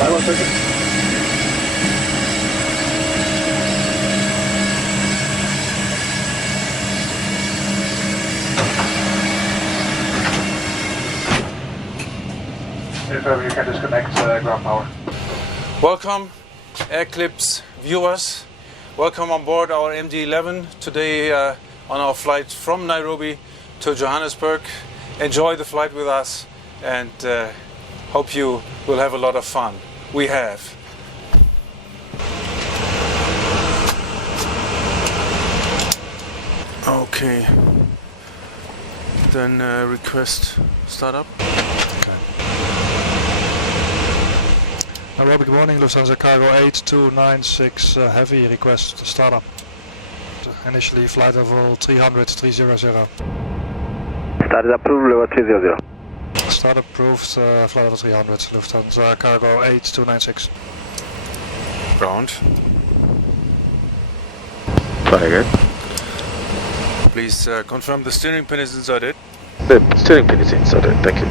You can disconnect ground power. Welcome, Eclipse viewers. Welcome on board our MD-11 today on our flight from Nairobi to Johannesburg. Enjoy the flight with us and hope you will have a lot of fun. We have. Okay. Then request startup. Nairobi, good morning, Lufthansa Cargo 8296 Heavy, request startup. Initially flight level 300, 300. Start approved, level 300. Start approved, flight level 300, Lufthansa Cargo 8296. Ground. Very good. Please confirm the steering pin is inserted. The steering pin is inserted, thank you.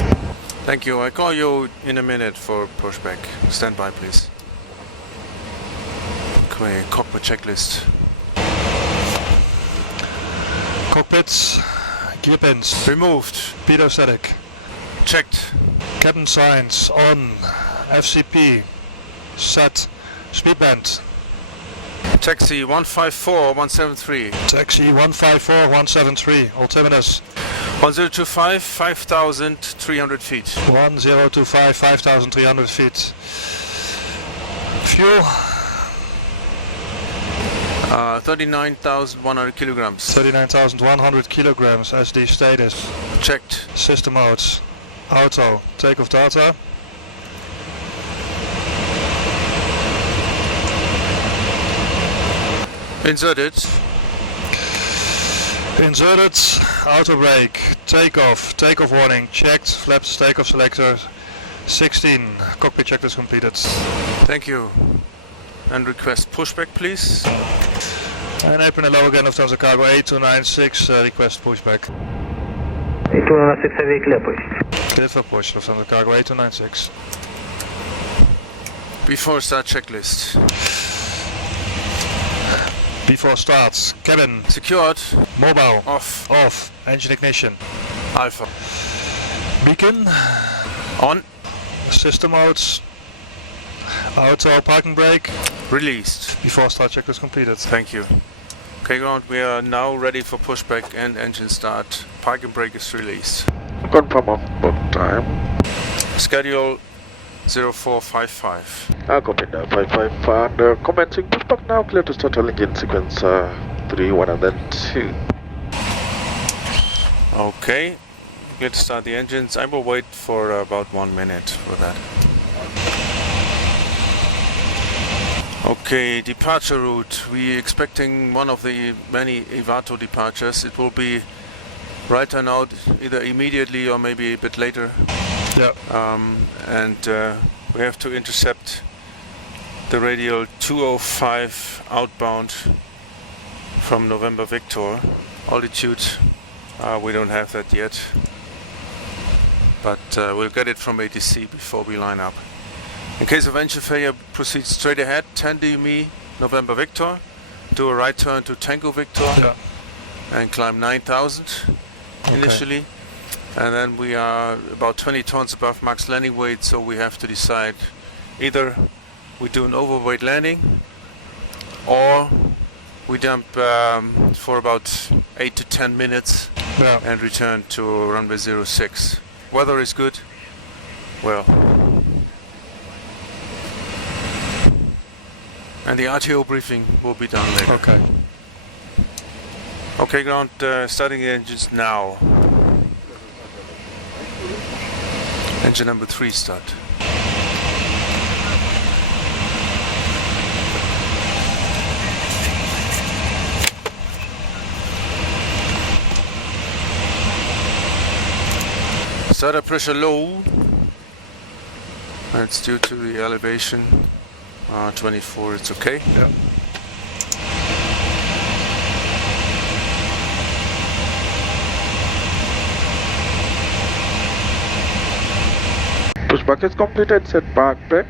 Thank you. I call you in a minute for pushback. Stand by, please. Okay, cockpit checklist. Cockpits, gear pins. Removed. Pedostatic. Checked. Cabin signs on. FCP. Set. Speed band. Taxi 154173. Taxi 154173. Altimeter. 1025, 5,300 feet. 1025, 5,300 feet. Fuel. 39,100 kilograms. 39,100 kilograms. SD status. Checked. System modes. Auto. Takeoff data. Inserted. Inserted. Auto brake. Takeoff. Takeoff warning. Checked. Flaps. Takeoff selector. 16. Cockpit checklist completed. Thank you. And request pushback, please. And apron hello again, Lufthansa Cargo 8296. Request pushback. 8296 heavy, clear push. Clear for push, Lufthansa Cargo 8296. Before start checklist. Before starts, cabin. Secured. Mobile. Off. Off. Engine ignition. Alpha. Beacon. On. System modes. Auto parking brake. Released. Before start checklist completed. Thank you. Okay, ground, we are now ready for pushback and engine start. Parking brake is released. Confirm on board time. Schedule 0455. Copy now, 55 commencing pushback now, clear to start all engine sequence 3, 1 and then 2. Okay, clear to start the engines. I will wait for about 1 minute for that. Okay, departure route. We expecting one of the many Evato departures. It will be right turn out either immediately or maybe a bit later. Yeah. We have to intercept the radial 205 outbound from November Victor. Altitude, we don't have that yet, but we'll get it from ATC before we line up. In case of engine failure, proceed straight ahead, 10 DME November Victor, do a right turn to Tango Victor, Yeah. and climb 9,000 initially. And then we are about 20 tons above max landing weight, so we have to decide either we do an overweight landing or we dump for about 8 to 10 minutes Yeah. and return to runway 06. Weather is good. Well. And the RTO briefing will be done later. Okay. Okay, ground, starting the engines now. Engine number 3 start. Starter pressure low. It's due to the elevation. 24, it's okay. Yeah. Pushback is completed, set park brake.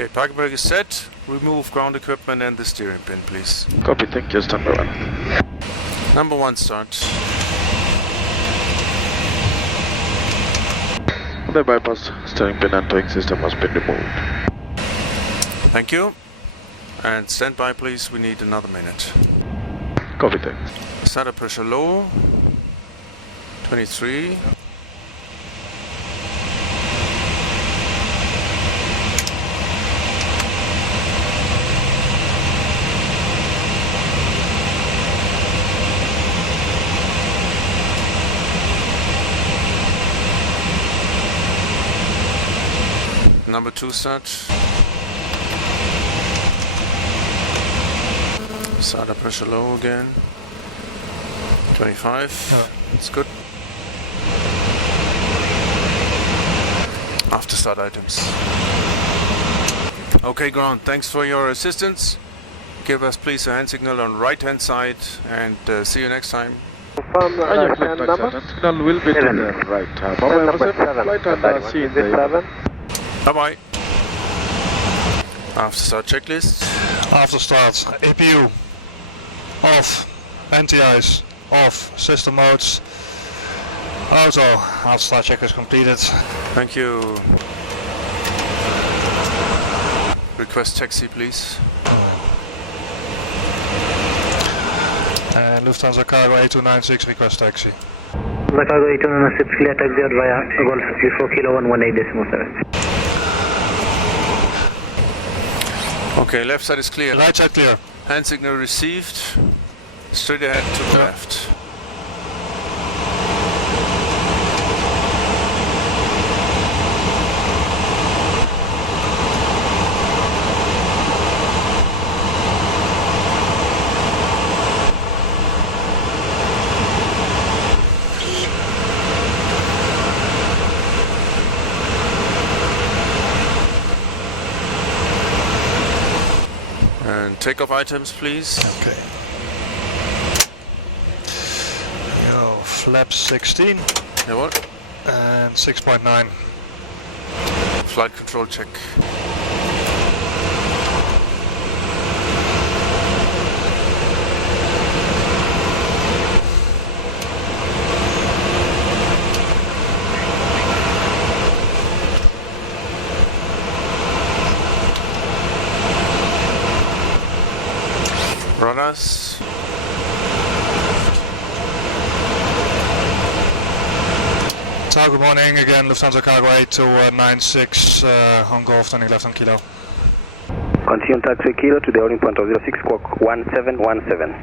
Okay, parking brake is set. Remove ground equipment and the steering pin, please. Copy, thank you, stand by 1. Number 1 start. The bypass steering pin and towing system has been removed. Thank you. And stand by, please. We need another minute. Copy, thanks. Starter pressure low. 23. Number 2 start. Starter pressure low again. 25. It's good. After start items. Okay, ground. Thanks for your assistance. Give us please a hand signal on right hand side and see you next time. Confirm hand number. Signal will be to the right. Flight and see in the Bye bye. After start checklist. After start, APU off, anti-ice off, system modes auto. After start check is completed. Thank you. Request taxi, please. And Lufthansa Cargo 8296 request taxi. The Cargo 8296 clear taxi out via Golf 4 Kilo 118.7. Okay, left side is clear. Right side clear. Hand signal received. Straight ahead to the left. Takeoff items, please. Okay. Yo, flaps 16. Yeah, what? And 6.9. Flight control check. Runners. Good morning again, Lufthansa Cargo 8296 on Golf, turning left on Kilo. Continue taxi Kilo to the ordering point of 06 squawk 1717.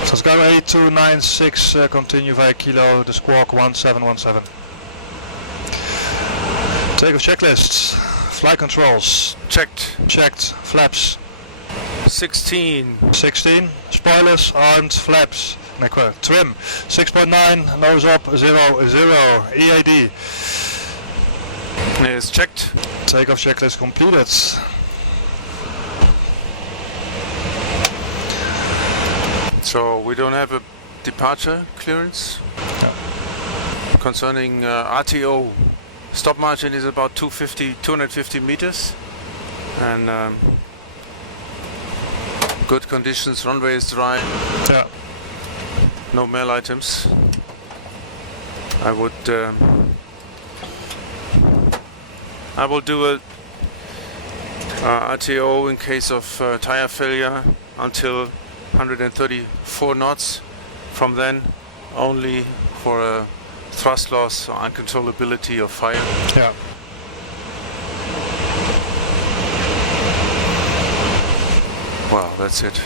Lufthansa Cargo 8296, continue via Kilo, the squawk 1717. Takeoff checklists, flight controls. Checked. Checked, flaps. 16. 16, spoilers, armed, flaps. Trim, 6.9, nose up, 0, EAD. Yes, checked. Takeoff checklist completed. So we don't have a departure clearance. Yeah. Concerning RTO, stop margin is about 250 meters. And good conditions, runway is dry. Yeah. No mail items. I will do a RTO in case of tire failure until 134 knots. From then, only for a thrust loss or uncontrollability of fire. Yeah. Wow, that's it.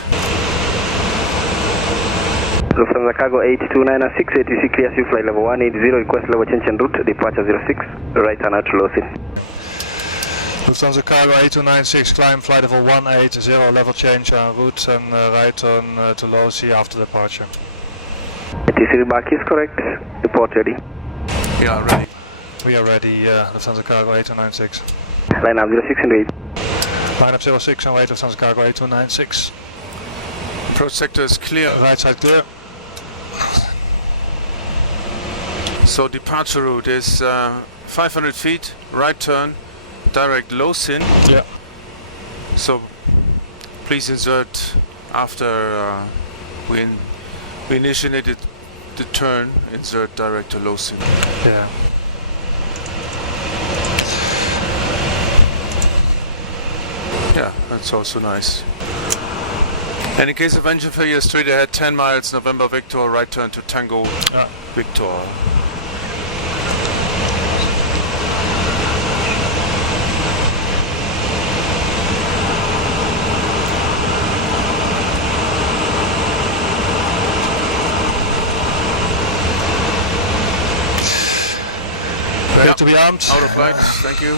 Lufthansa Cargo 8296 ATC clears you flight level 180, request level change en route, departure 06, right turn out to low speed. Lufthansa Cargo 8296, climb flight level 180, level change en route and right turn to low C after departure. ATC remark is correct, report ready. Yeah, ready. We are ready, Lufthansa Cargo 8296. Line up 06 and wait. Line up 06 and wait, Lufthansa Cargo 8296. Approach sector is clear. Right side clear. So departure route is 500 feet, right turn, direct low sin. Yeah. So please insert after we initiated the turn, insert direct to low sin. Yeah. Yeah, that's also nice. And in case of engine failure, straight ahead 10 miles, November Victor, right turn to Tango Victor. Ready to be armed. Out of flight, thank you.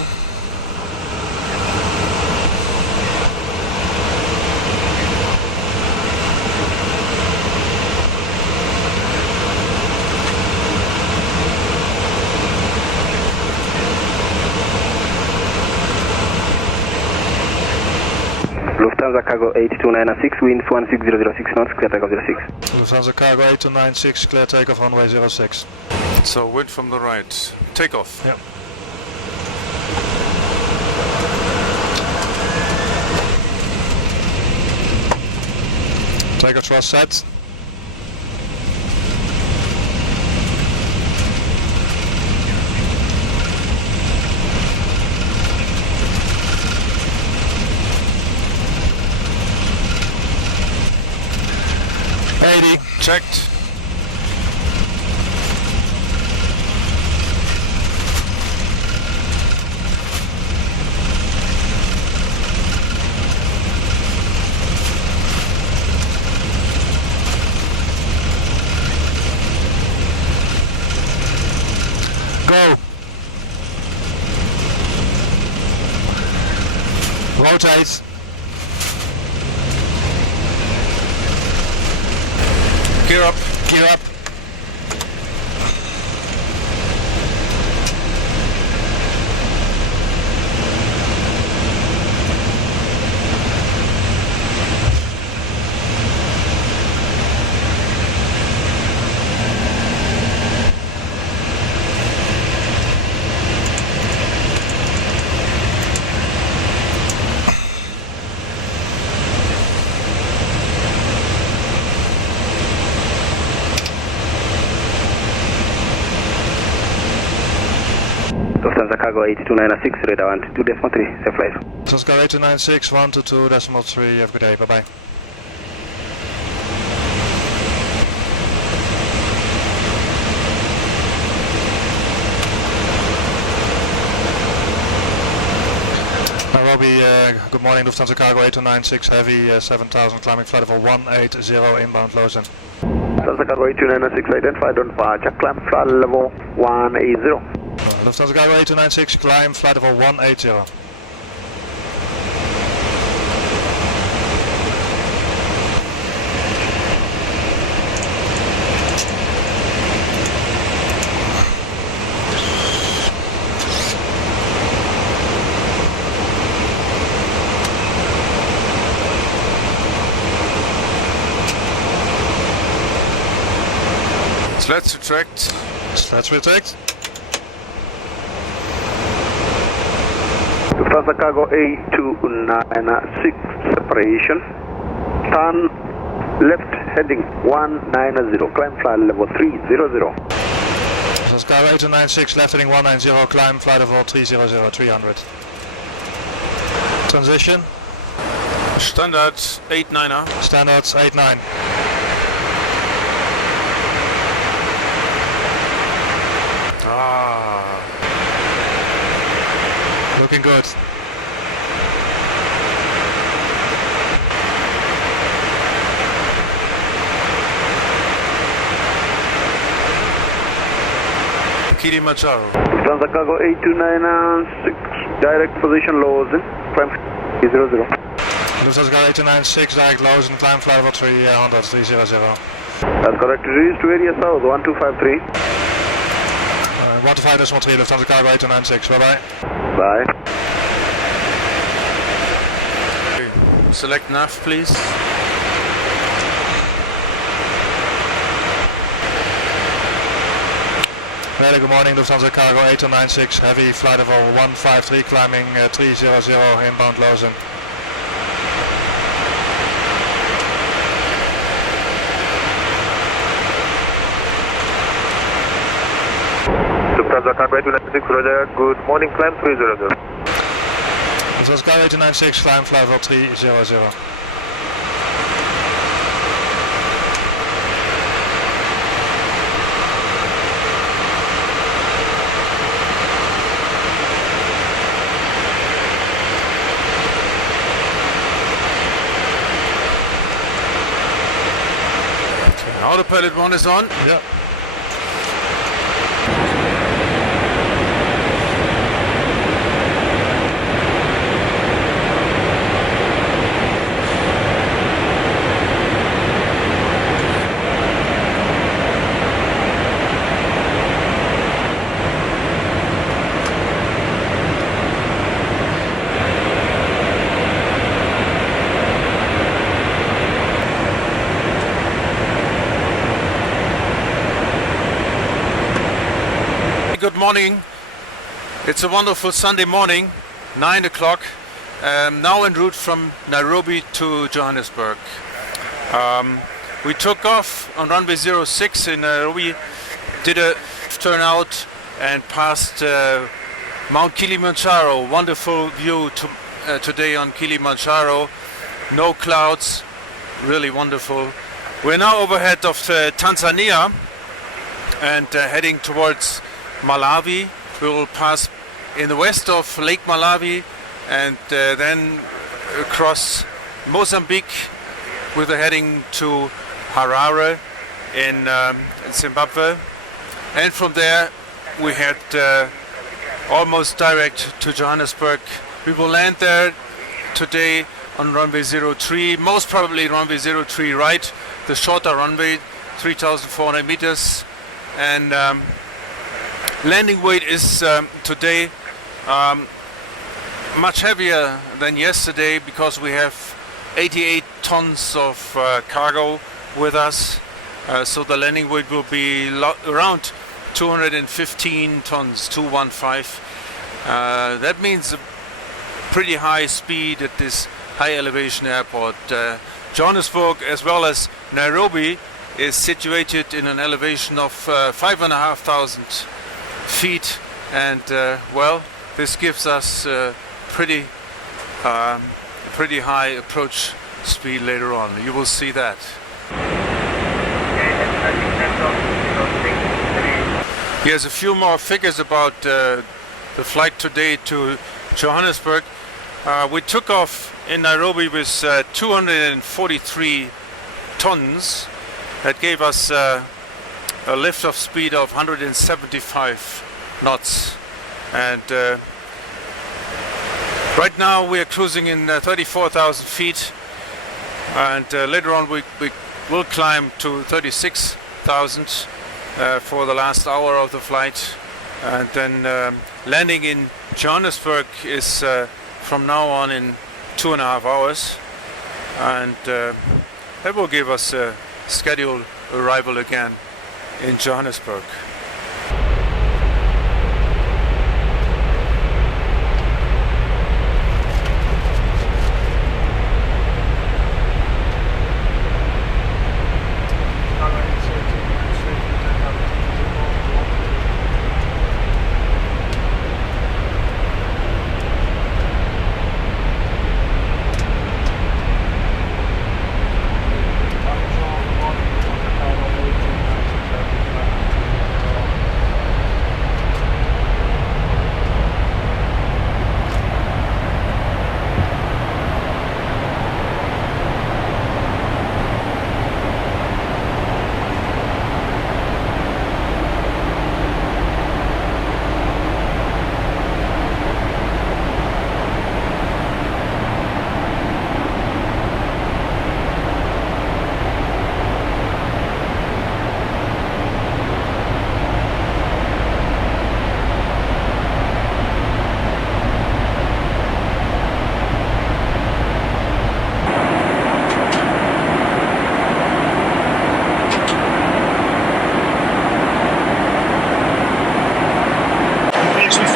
Lufthansa Cargo 8296, wind 16006 knots, clear takeoff 06. Lufthansa Cargo 8296, clear takeoff runway 06. So wind from the right, takeoff. Yep. Takeoff thrust set. Checked. Go. Rotate. Gear up. Gear up. Lufthansa Cargo 8296, radar 122.3, safe flight. Lufthansa Cargo 8296, 122.3, have a good day, bye bye. Nairobi, good morning, Lufthansa Cargo 8296, heavy 7000, climbing flight level 180, inbound low end. Lufthansa Cargo 8296, identified on departure, climb flight level 180. Lufthansa Cargo 8296, climb flight level 180. Slats retract. Slats retract. Lufthansa Cargo 8296, separation. Turn left heading 190, climb flight level 300. Lufthansa Cargo 8296, left heading 190, climb flight level 300, 300. Transition. Standard 89er. Standards 89. Looking good. Kilimanjaro. Lufthansa Cargo 8296, direct position Lawson, climb 300. Lufthansa Cargo 8296, direct Lawson, climb flight level 300, 300. That's correct, reach to area south, 1253. 125.3, Lufthansa Cargo 8296, bye bye. Bye. Okay. Select nav, please. Very good morning, Lufthansa Cargo 8296, heavy flight level 153, climbing 300, inbound Lausanne. Lufthansa Cargo 8296, Roger, good morning, climb 300. Lufthansa Cargo 8296, climb flight level 300. Autopilot 1 is on. Yeah. Good morning. It's a wonderful Sunday morning, 9 o'clock. Now en route from Nairobi to Johannesburg. We took off on runway 06 in Nairobi, did a turnout and passed Mount Kilimanjaro. Wonderful view today on Kilimanjaro. No clouds, really wonderful. We're now overhead of Tanzania and heading towards Malawi. We will pass in the west of Lake Malawi and then across Mozambique with a heading to Harare in Zimbabwe, and from there we head almost direct to Johannesburg. We will land there today on runway 03, most probably runway 03 right, the shorter runway, 3,400 meters, and landing weight is today much heavier than yesterday because we have 88 tons of cargo with us. So the landing weight will be around 215 tons, 215. That means a pretty high speed at this high elevation airport. Johannesburg as well as Nairobi is situated in an elevation of 5,500 feet, and well, this gives us pretty high approach speed later on. You will see that. Here's a few more figures about the flight today to Johannesburg. We took off in Nairobi with 243 tons. That gave us a lift-off speed of 175 knots, and right now we are cruising in 34,000 feet, and later on we will climb to 36,000 for the last hour of the flight, and then landing in Johannesburg is from now on in 2.5 hours, and that will give us a scheduled arrival again in Johannesburg.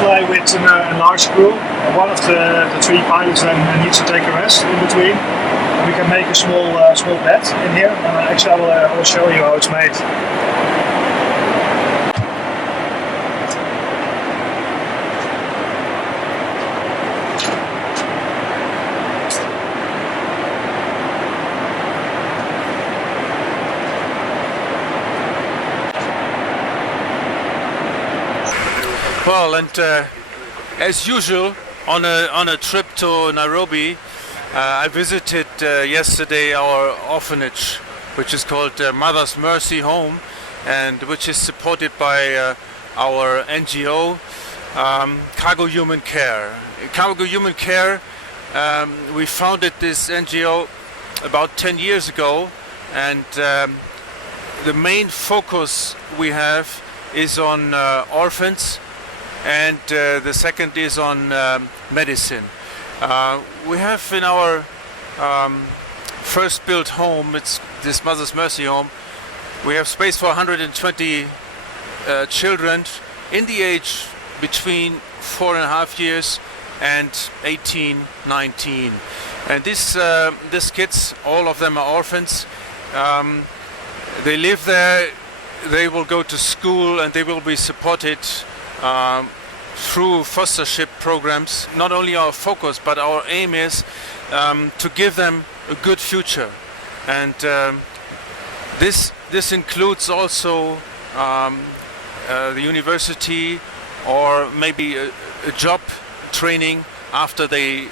fly with a large crew. One of the three pilots then needs to take a rest in between. We can make a small bed in here. Actually, I will show you how it's made. Well, and as usual, on a trip to Nairobi, I visited yesterday our orphanage, which is called Mother's Mercy Home, and which is supported by our NGO, Cargo Human Care. Cargo Human Care, we founded this NGO about 10 years ago, and the main focus we have is on orphans, and the second is on medicine. We have in our first built home, it's this Mother's Mercy Home, we have space for 120 children in the age between 4.5 years and 18, 19. And these kids, all of them are orphans. They live there, they will go to school, and they will be supported through fostership programs. Not only our focus, but our aim is to give them a good future. And this includes also the university, or maybe a job training after they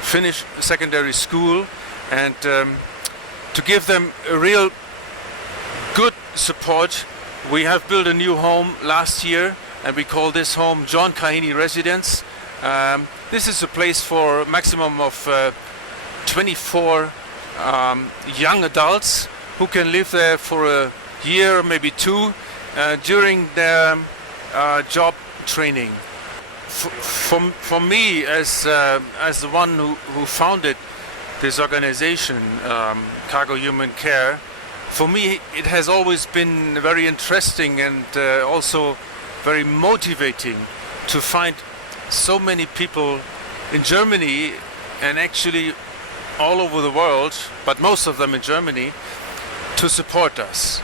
finish secondary school, and to give them a real good support. We have built a new home last year, and we call this home John Kahini Residence. This is a place for a maximum of 24 young adults who can live there for a year, maybe two, during their job training. For me, as the one who founded this organization, Cargo Human Care, for me it has always been very interesting and also very motivating to find so many people in Germany, and actually all over the world, but most of them in Germany, to support us.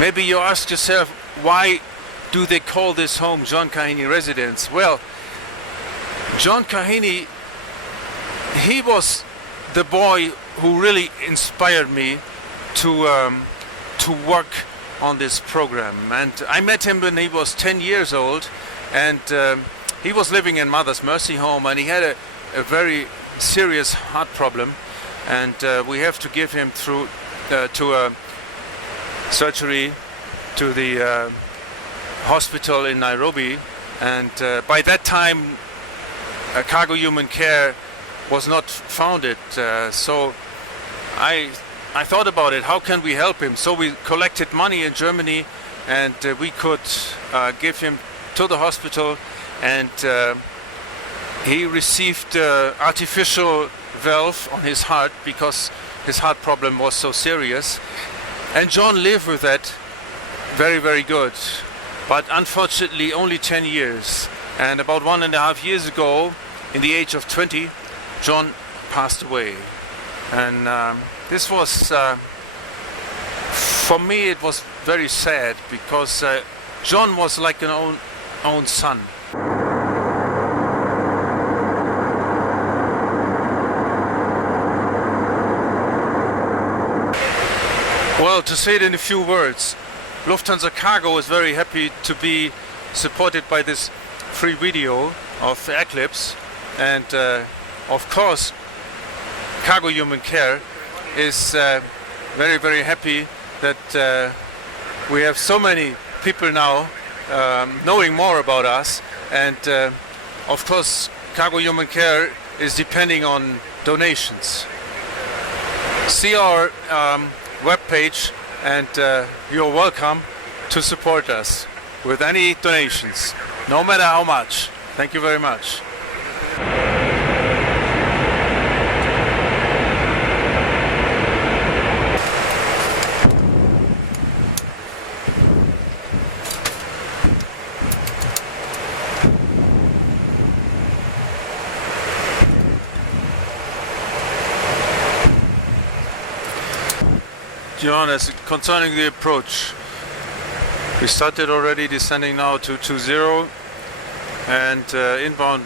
Maybe you ask yourself, why do they call this home John Kahini Residence? Well, John Kahini, he was the boy who really inspired me to work on this program. And I met him when he was 10 years old, and he was living in Mother's Mercy Home, and he had a very serious heart problem, and we have to give him through to a surgery to the hospital in Nairobi. And by that time Cargo Human Care was not founded, so I thought about it, how can we help him? So we collected money in Germany, and we could give him to the hospital, and he received artificial valve on his heart because his heart problem was so serious. And John lived with that very, very good. But unfortunately only 10 years. And about 1.5 years ago, in the age of 20, John passed away. And this was, for me, it was very sad, because John was like an own son. Well, to say it in a few words, Lufthansa Cargo is very happy to be supported by this free video of Eclipse, and of course Cargo Human Care is very, very happy that we have so many people now knowing more about us, and of course Cargo Human Care is depending on donations. See our webpage, and you're welcome to support us with any donations, no matter how much. Thank you very much. Johannes, concerning the approach, we started already descending now to 20 and inbound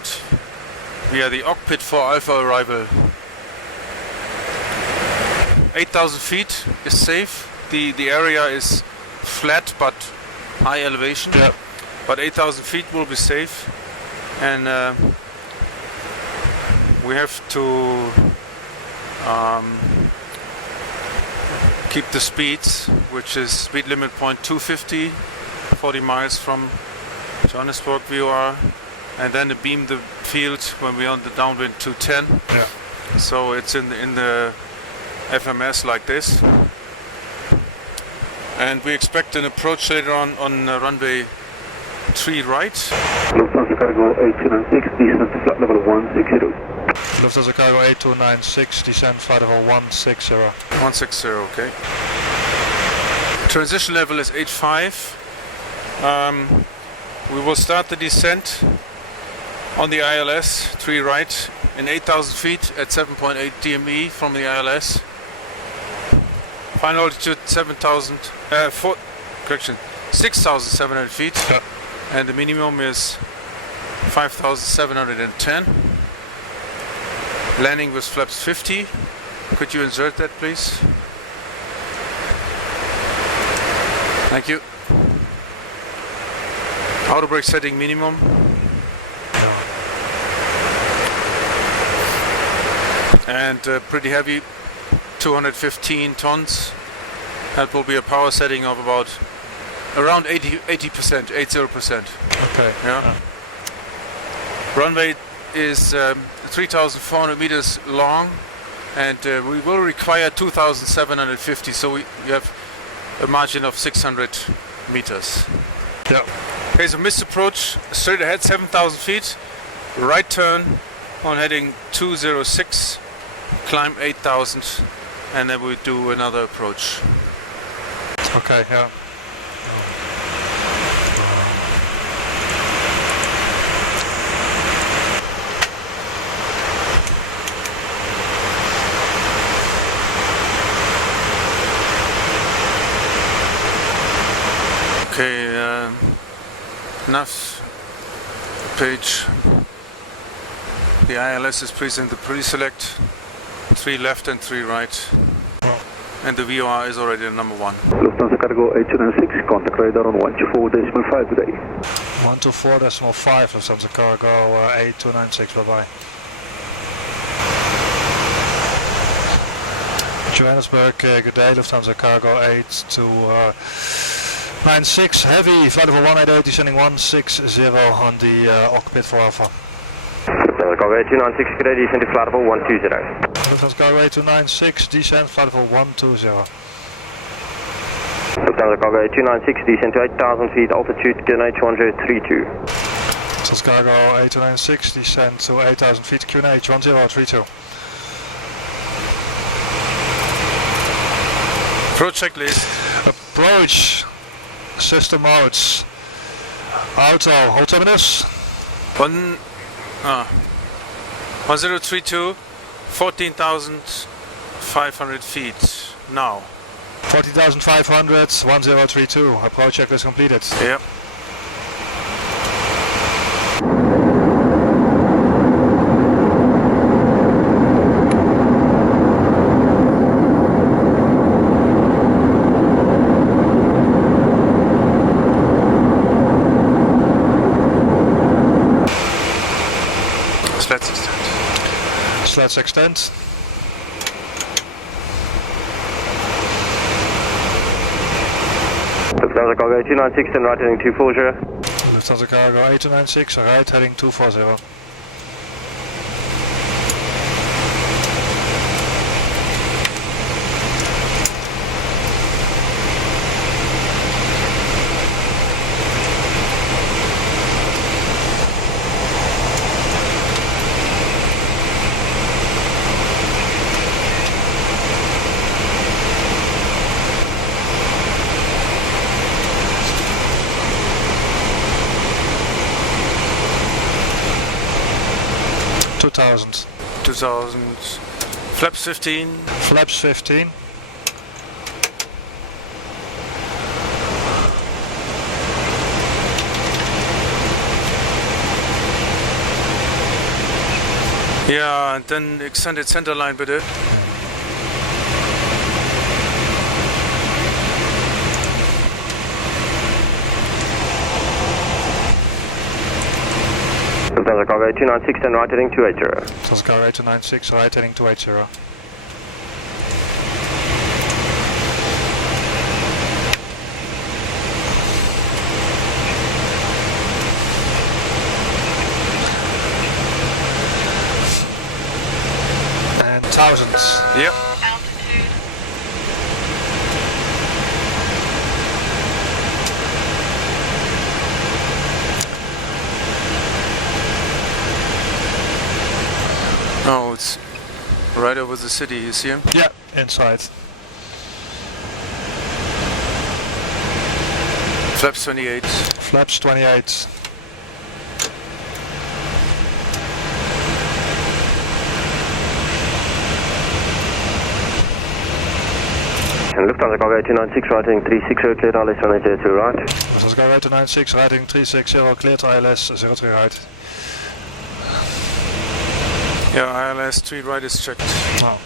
via the Cockpit for Alpha arrival. 8,000 feet is safe. The area is flat but high elevation. Yeah. But 8,000 feet will be safe, and we have to keep the speeds, which is speed limit point 250, 40 miles from Johannesburg VOR, and then beam the field when we're on the downwind 210. Yeah. So it's in the FMS like this, and we expect an approach later on runway 3 right. Lufthansa Cargo 8296, descent to flight level 160. Lufthansa Cargo 8296, descent flight level 160. 160, okay. Transition level is 85. We will start the descent on the ILS 3 right in 8,000 feet at 7.8 DME from the ILS. Final altitude 6,700 feet. Yeah. And the minimum is 5,710. Landing with flaps 50. Could you insert that, please? Thank you. Auto brake setting minimum. And pretty heavy, 215 tons. That will be a power setting of about around 80%, 80%. Okay. Yeah. Runway is 3,400 meters long, and we will require 2,750, so we have a margin of 600 meters. Yeah. Okay, so missed approach, straight ahead 7,000 feet, right turn on heading 206, climb 8,000, and then we do another approach. Okay, yeah. Okay, nav page. The ILS is present the pre-select, 3 left and 3 right. And the VOR is already the number 1. Lufthansa Cargo 8296, contact radar on 124.5 today. 124.5, Lufthansa Cargo 8296, bye-bye. Johannesburg, good day, Lufthansa Cargo 8296, heavy, flight level 188, descending 160 on the Cockpit for Alpha. Lufthansa Cargo 8296, good day, descend to flight level 120. Lufthansa Cargo 8296, descent flight level 120. Lufthansa Cargo 8296, descend to 8,000 feet, altitude QNH 1032. Lufthansa Cargo 8296, descent to 8,000 feet, QNH 1032. Approach checklist. Approach, system modes, auto, hold terminus. 1032, 14,500 feet now. 14,500, 1032, approach checklist completed. Yep. Let's extend. Let's extend. Lufthansa Cargo 8296, and right heading 240. Lufthansa Cargo 8296, right heading 240. $2,000. 2000. Flaps 15. Flaps 15. Ja, und dann Extended Centerline bitte. Lufthansa Cargo 296 and right heading 280. Lufthansa Cargo 296, right heading 280. And thousands. Yep. Oh, it's right over the city, you see him? Yeah, inside. Flaps 28. Flaps 28. And Lufthansa Cargo 296, right heading 360, cleared ILS 180 right. Lufthansa Cargo 296, right heading 360, cleared ILS 03 right. Yeah, ILS 3 right is checked. Oh.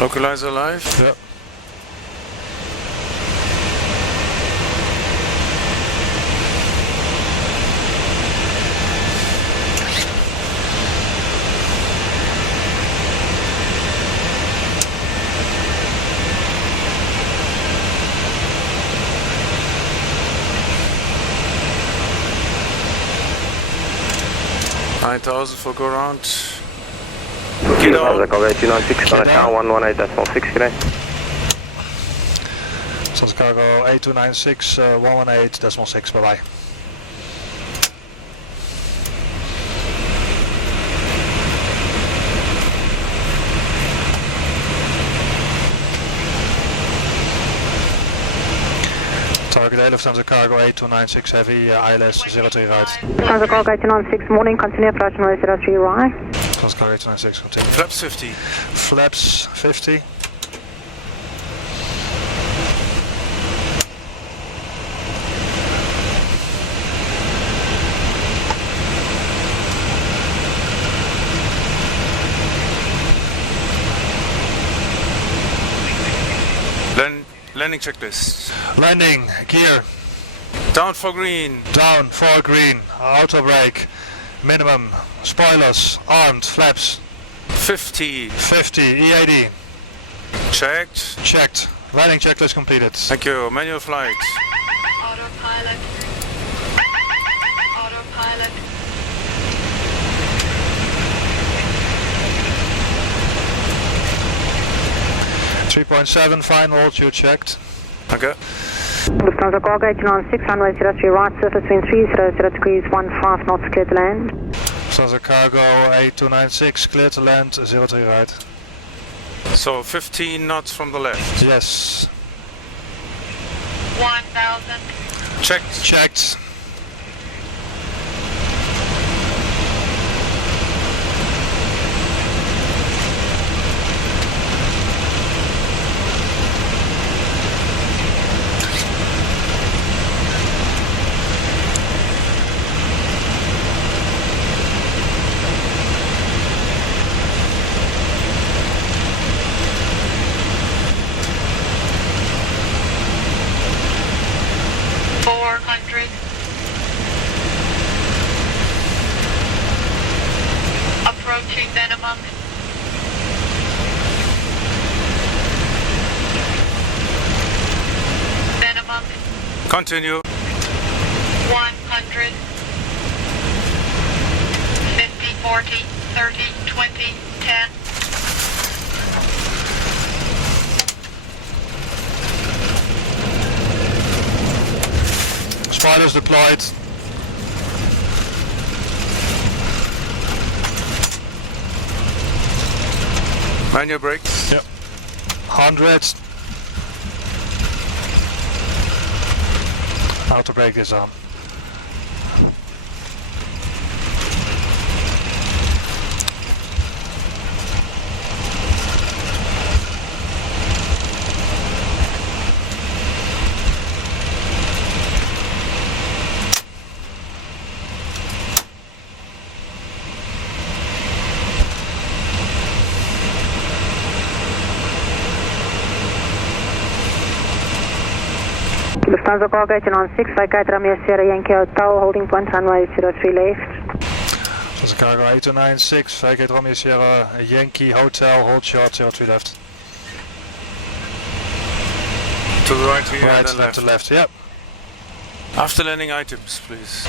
Localizer live? Yeah. $9,000 for go round. Lufthansa Cargo 296, on a tower 118.6, good day. Lufthansa Cargo 8296, 118.6, bye bye. Target A, Lufthansa Cargo 8296 Heavy, ILS 03 right. Lufthansa Cargo 8296, morning, continue approach noise 03 right. Lufthansa Cargo 8296, continue. Flaps 50. Flaps 50. Landing checklist. Landing, gear, Down for green. down, for green, auto brake, minimum, spoilers, armed, flaps, 50. 50, EAD, Checked. checked, landing checklist completed. Thank you. Manual flight. Autopilot. Autopilot. .7 final altitude checked. Okay. Lufthansa Cargo 8296, runway 03 right, surface wind 300 degrees, 15 knots, clear to land. Lufthansa Cargo 8296, clear to land, 03 right. So 15 knots from the left. Yes, 1000. Checked. checked. Approaching Denmark. Denmark. Continue. 100. 50, 40, 30, 20, 10. Spiders deployed. Mind your brake. Yep. 100. Auto brake is on. Lufthansa Cargo Kapitän 6, vacate Romeo Sierra Yankee Hotel, holding point runway 03 left. Lufthansa Cargo 8296, vacate Romeo Sierra Yankee Hotel, hold short 03 left. To the right here, Right, and then left to left, yep. After landing items, please.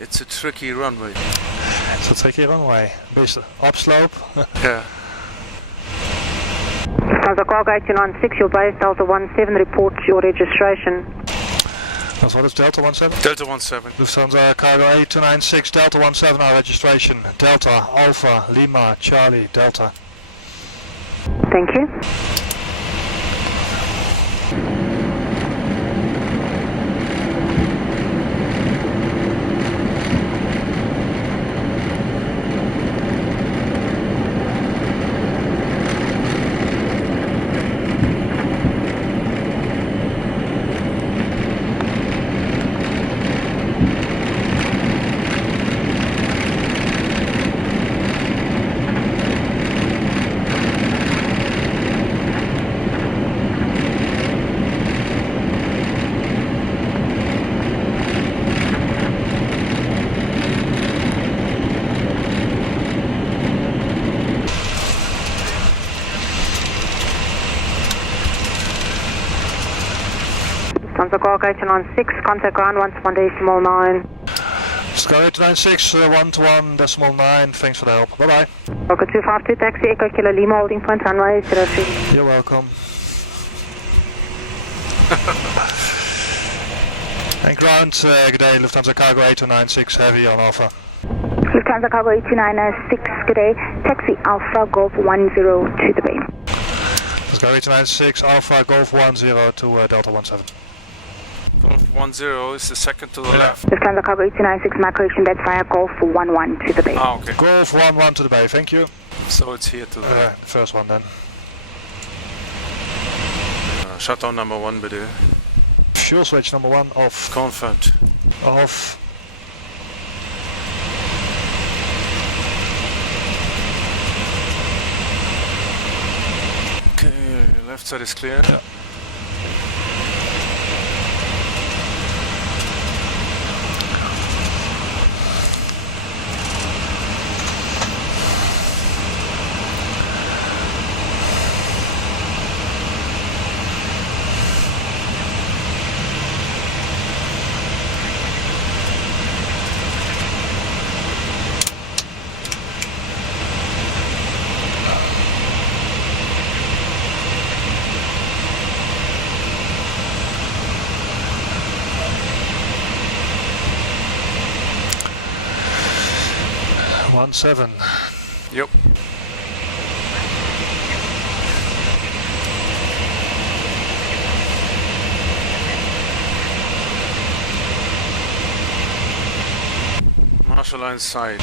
It's a tricky runway. It's a tricky runway. Best upslope. Yeah. Lufthansa Cargo Kapitän 6, your base Delta 17, report your registration. That's what is Delta 17? Delta 17. Lufthansa Cargo 8296, Delta 17, our registration. Delta, Alpha, Lima, Charlie, Delta. Thank you. Lufthansa Cargo Kapitän 6, contact ground 1-1.9. Sky 896, 1-1.9, thanks for the help. Bye bye. Rocket 252, taxi Echo Kilo Lima, holding point runway 03. You're welcome. And ground, good day, Lufthansa Cargo 8296, heavy on Alpha. Lufthansa Cargo 8296, good day, taxi Alpha Golf 10 to the bay. Sky 896, Alpha Golf 10 to Delta 17. Golf 10 is the second to the left. Lufthansa Cargo 8296, my correction, that's via Golf 11 to the bay. Ah, okay. Golf 11 to the bay, thank you. So it's here to the The first one then. shutdown number 1, bitte. Fuel switch number 1 off. Confirmed. Off. Okay, left side is clear. Yeah. One 7. Yep. Marshall line side.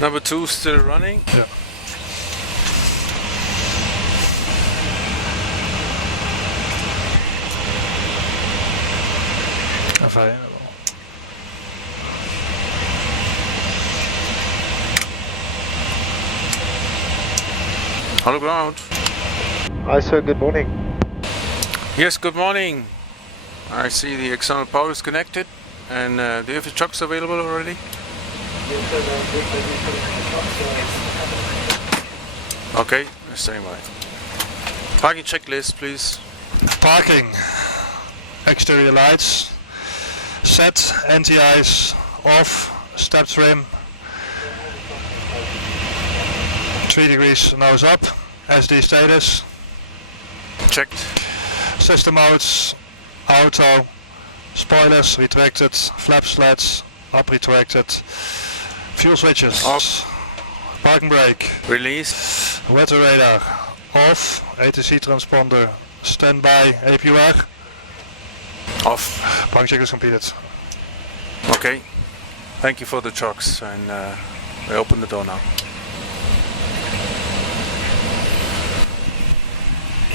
Number 2 still running. Yeah. Available. Hello ground. Hi sir, good morning. Yes, good morning. I see the external power is connected. And do you have the trucks available already? Okay, staying by. Parking checklist, please. Parking. Exterior lights. Set. Anti-ice. Off. Step trim. 3 degrees nose up. SD status. Checked. System modes. Auto. Spoilers retracted. Flap slats up retracted. Fuel switches. Off. Parking brake. Release. Weather radar. Off. ATC transponder. Standby. APUR. Off. Parking check is completed. Okay. Thank you for the trucks, and we open the door now.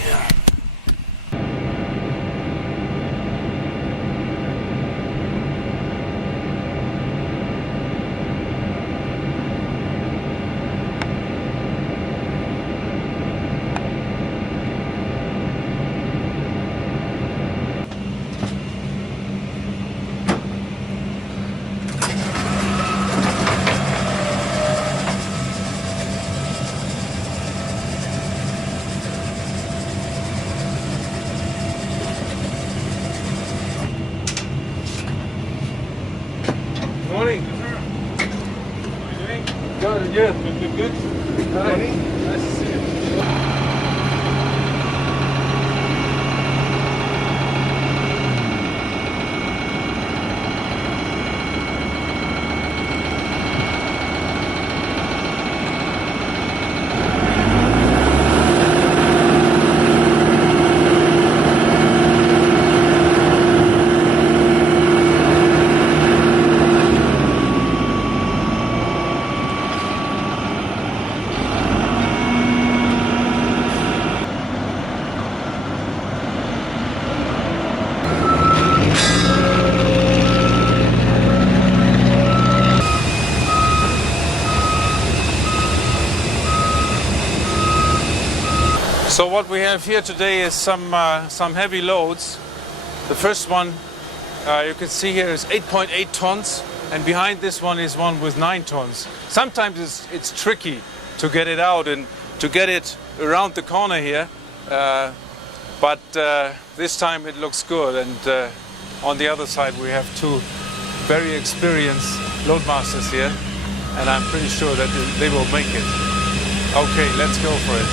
Yeah. Morning. How are you doing? Good. Good. Hi. Nice to see you. So what we have here today is some heavy loads. The first one you can see here is 8.8 tons, and behind this one is one with 9 tons. Sometimes it's tricky to get it out and to get it around the corner here, but this time it looks good. And on the other side we have 2 very experienced loadmasters here, and I'm pretty sure that they will make it. Okay, let's go for it.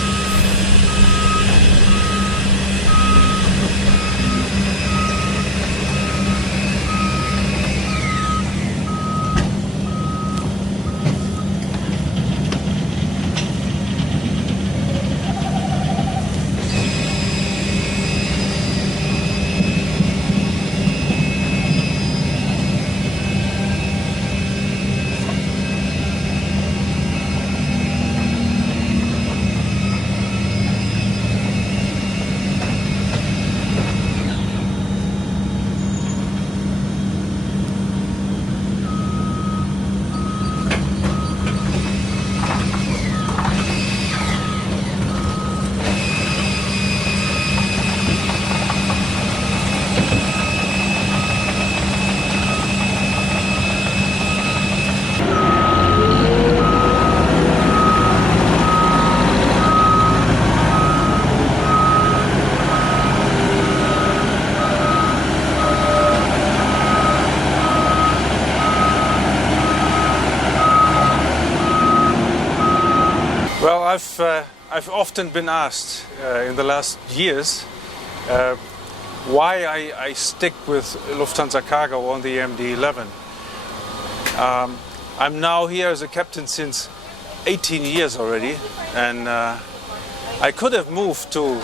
I've often been asked in the last years why I stick with Lufthansa Cargo on the MD-11. I'm now here as a captain since 18 years already, and I could have moved to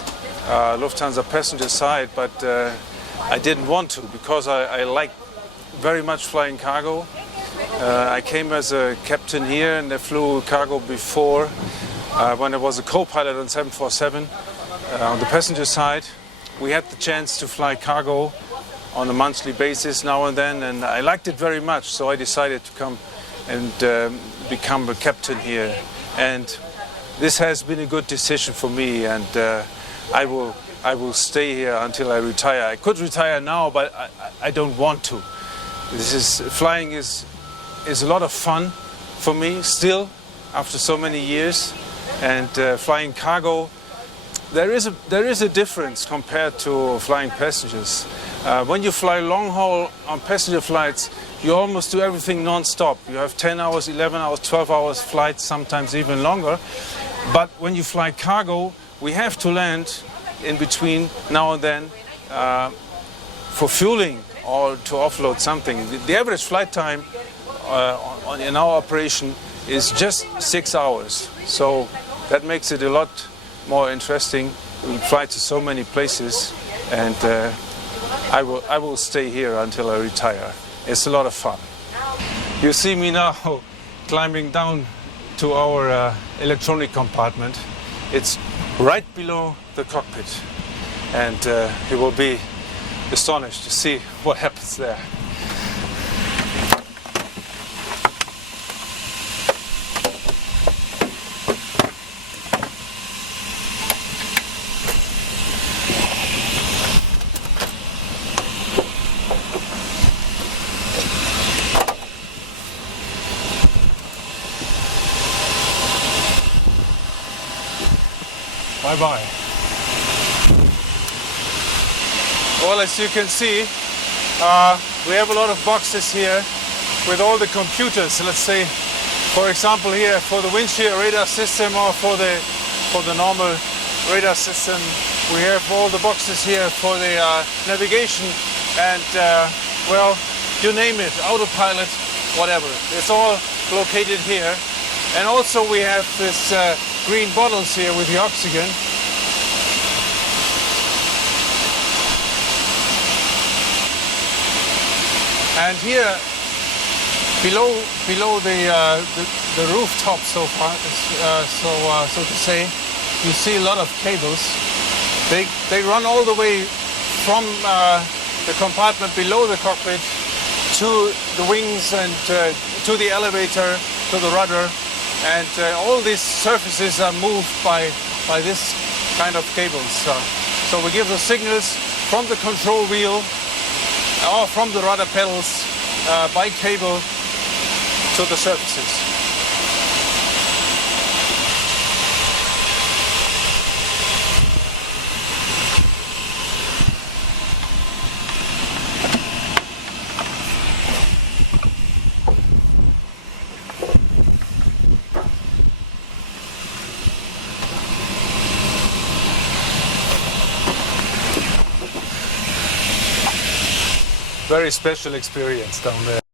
Lufthansa passenger side, but I didn't want to, because I like very much flying cargo, I came as a captain here and I flew cargo before when I was a co-pilot on 747 on the passenger side. We had the chance to fly cargo on a monthly basis now and then, and I liked it very much, so I decided to come and become a captain here. And this has been a good decision for me, and I will stay here until I retire. I could retire now, but I don't want to. Flying is a lot of fun for me still after so many years, and flying cargo, there is a difference compared to flying passengers. When you fly long haul on passenger flights, you almost do everything non-stop. You have 10 hours, 11 hours, 12 hours flights, sometimes even longer. But when you fly cargo, we have to land in between now and then for fueling or to offload something. The average flight time in our operation is just 6 hours. So that makes it a lot more interesting. We fly to so many places, and I will stay here until I retire. It's a lot of fun. You see me now climbing down to our electronic compartment. It's right below the cockpit, and you will be astonished to see what happens there. Bye-bye. Well, as you can see, we have a lot of boxes here with all the computers. Let's say, for example, here for the windshield radar system or for the normal radar system, we have all the boxes here for the navigation and well, you name it, autopilot, whatever. It's all located here. And also we have this green bottles here with the oxygen. And here, below the rooftop so far, so to say, you see a lot of cables. They run all the way from the compartment below the cockpit to the wings and to the elevator, to the rudder. And all these surfaces are moved by this kind of cables. So we give the signals from the control wheel or from the rudder pedals by cable to the surfaces. Very special experience down there.